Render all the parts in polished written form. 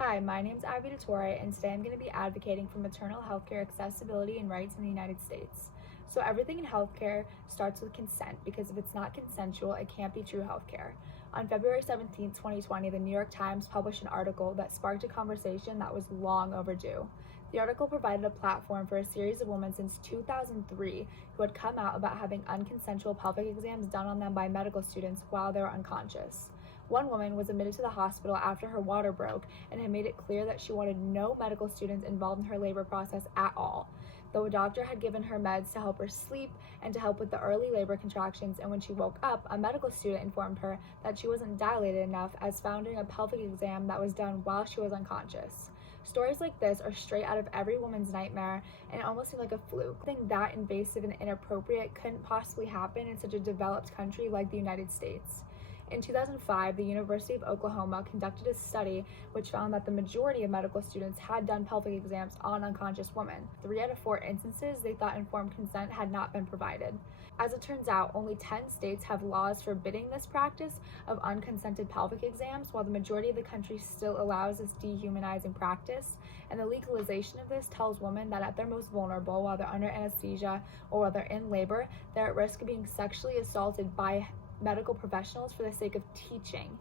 Hi, my name is Abby DeTore, and today I'm going to be advocating for maternal healthcare accessibility and rights in the United States. So everything in healthcare starts with consent, because if it's not consensual, it can't be true healthcare. On February 17, 2020, the New York Times published an article that sparked a conversation that was long overdue. The article provided a platform for a series of women since 2003 who had come out about having unconsensual pelvic exams done on them by medical students while they were unconscious. One woman was admitted to the hospital after her water broke and had made it clear that she wanted no medical students involved in her labor process at all. Though a doctor had given her meds to help her sleep and to help with the early labor contractions, and when she woke up, a medical student informed her that she wasn't dilated enough, as found during a pelvic exam that was done while she was unconscious. Stories like this are straight out of every woman's nightmare, and it almost seemed like a fluke. Something that invasive and inappropriate couldn't possibly happen in such a developed country like the United States. In 2005, the University of Oklahoma conducted a study which found that the majority of medical students had done pelvic exams on unconscious women. 3 out of 4 instances they thought informed consent had not been provided. As it turns out, only 10 states have laws forbidding this practice of unconsented pelvic exams, while the majority of the country still allows this dehumanizing practice. And the legalization of this tells women that at their most vulnerable, while they're under anesthesia or while they're in labor, they're at risk of being sexually assaulted by medical professionals for the sake of teaching,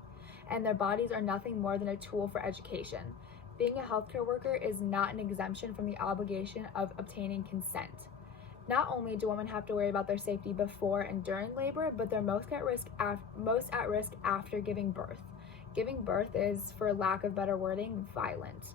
and their bodies are nothing more than a tool for education. Being a healthcare worker is not an exemption from the obligation of obtaining consent. Not only do women have to worry about their safety before and during labor, but they're most at risk after giving birth. Giving birth is, for lack of better wording, violent.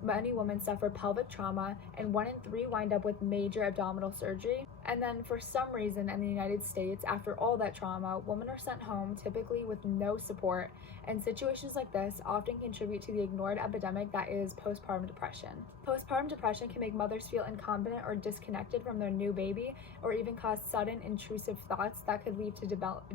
Many women suffer pelvic trauma, and 1 in 3 wind up with major abdominal surgery. And then, for some reason in the United States, after all that trauma, women are sent home, typically with no support, and situations like this often contribute to the ignored epidemic that is postpartum depression. Postpartum depression can make mothers feel incompetent or disconnected from their new baby, or even cause sudden intrusive thoughts that could lead to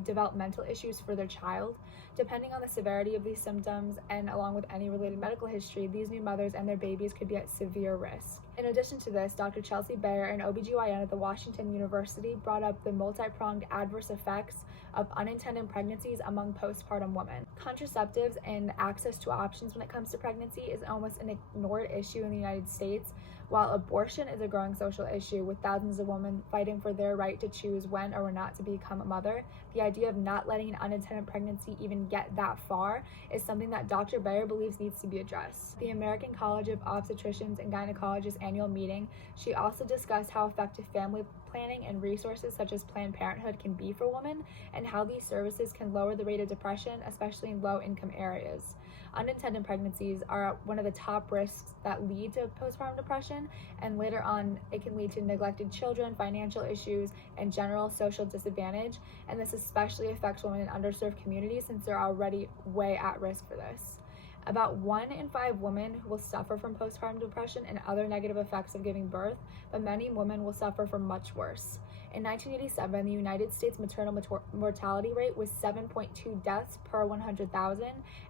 developmental issues for their child. Depending on the severity of these symptoms, and along with any related medical history, these new mothers and their babies could be at severe risk. In addition to this, Dr. Chelsea Bayer, an OBGYN at the Washington University, brought up the multi-pronged adverse effects of unintended pregnancies among postpartum women. Contraceptives and access to options when it comes to pregnancy is almost an ignored issue in the United States, while abortion is a growing social issue, with thousands of women fighting for their right to choose when or when not to become a mother. The idea of not letting an unintended pregnancy even get that far is something that Dr. Bayer believes needs to be addressed. The American College of Obstetricians and Gynecologists annual meeting, she also discussed how effective family planning and resources such as Planned Parenthood can be for women, and how these services can lower the rate of depression, especially in low-income areas. Unintended pregnancies are one of the top risks that lead to postpartum depression, and later on it can lead to neglected children, financial issues, and general social disadvantage, and this especially affects women in underserved communities since they're already way at risk for this. About 1 in 5 women will suffer from postpartum depression and other negative effects of giving birth, but many women will suffer from much worse. In 1987, the United States maternal mortality rate was 7.2 deaths per 100,000,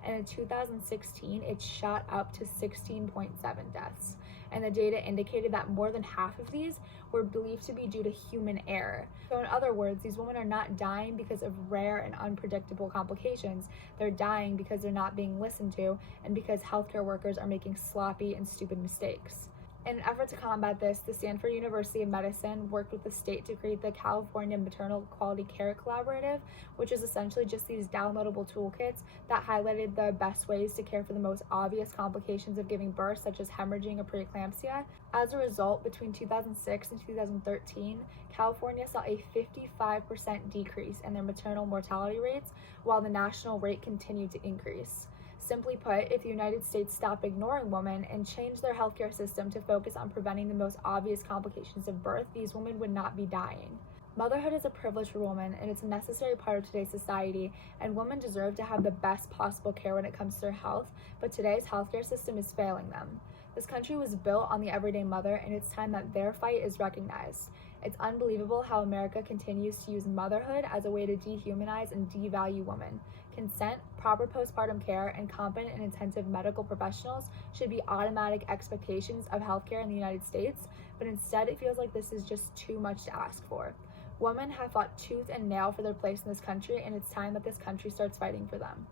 and in 2016, it shot up to 16.7 deaths. And the data indicated that more than half of these were believed to be due to human error. So in other words, these women are not dying because of rare and unpredictable complications. They're dying because they're not being listened to, and because healthcare workers are making sloppy and stupid mistakes. In an effort to combat this, the Stanford University of Medicine worked with the state to create the California Maternal Quality Care Collaborative, which is essentially just these downloadable toolkits that highlighted the best ways to care for the most obvious complications of giving birth, such as hemorrhaging or preeclampsia. As a result, between 2006 and 2013, California saw a 55% decrease in their maternal mortality rates, while the national rate continued to increase. Simply put, if the United States stopped ignoring women and changed their healthcare system to focus on preventing the most obvious complications of birth, these women would not be dying. Motherhood is a privilege for women, and it's a necessary part of today's society, and women deserve to have the best possible care when it comes to their health, but today's healthcare system is failing them. This country was built on the everyday mother, and it's time that their fight is recognized. It's unbelievable how America continues to use motherhood as a way to dehumanize and devalue women. Consent, proper postpartum care, and competent and intensive medical professionals should be automatic expectations of healthcare in the United States, but instead it feels like this is just too much to ask for. Women have fought tooth and nail for their place in this country, and it's time that this country starts fighting for them.